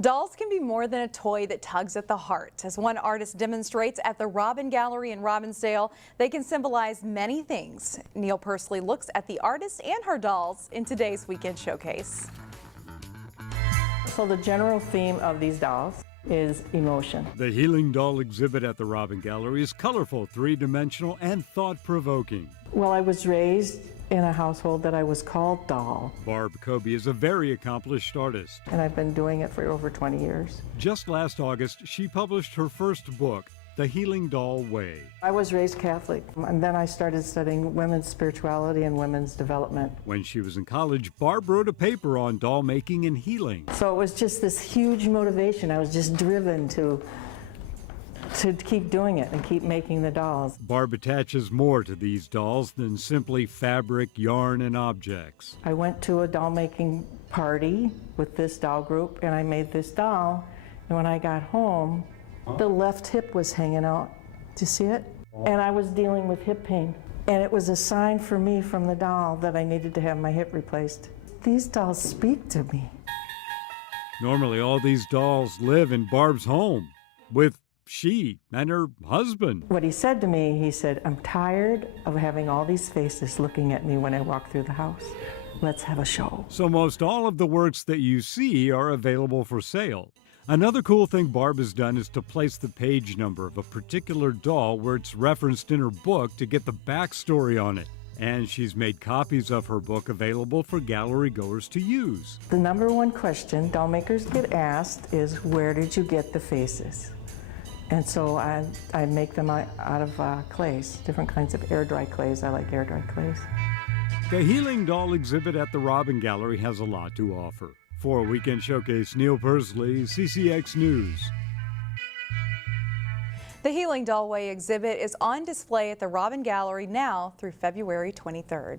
Dolls can be more than a toy that tugs at the heart. As one artist demonstrates at the Robbin Gallery in Robbinsdale, they can symbolize many things. Neil Persley looks at the artist and her dolls in today's Weekend Showcase. So the general theme of these dolls is emotion. The Healing Doll exhibit at the Robbin Gallery is colorful, three-dimensional, and thought-provoking. Well, I was raised in a household that I was called doll. Barb Kobe is a very accomplished artist. And I've been doing it for over 20 years. Just last August, she published her first book, The Healing Doll Way. I was raised Catholic, and then I started studying women's spirituality and women's development. When she was in college, Barb wrote a paper on doll making and healing. So it was just this huge motivation. I was just driven to keep doing it and keep making the dolls. Barb attaches more to these dolls than simply fabric, yarn, and objects. I went to a doll making party with this doll group and I made this doll, and when I got home, the left hip was hanging out. Do you see it? And I was dealing with hip pain. And it was a sign for me from the doll that I needed to have my hip replaced. These dolls speak to me. Normally, all these dolls live in Barb's home with she and her husband. What he said to me, he said, "I'm tired of having all these faces looking at me when I walk through the house. Let's have a show." So most all of the works that you see are available for sale. Another cool thing Barb has done is to place the page number of a particular doll where it's referenced in her book to get the backstory on it. And she's made copies of her book available for gallery goers to use. The number one question doll makers get asked is, where did you get the faces? And so I make them out of clays, different kinds of air-dry clays. I like air-dry clays. The Healing Doll exhibit at the Robbin Gallery has a lot to offer. For Weekend Showcase, Neil Persley, CCX News. The Healing Doll Way exhibit is on display at the Robbin Gallery now through February 23rd.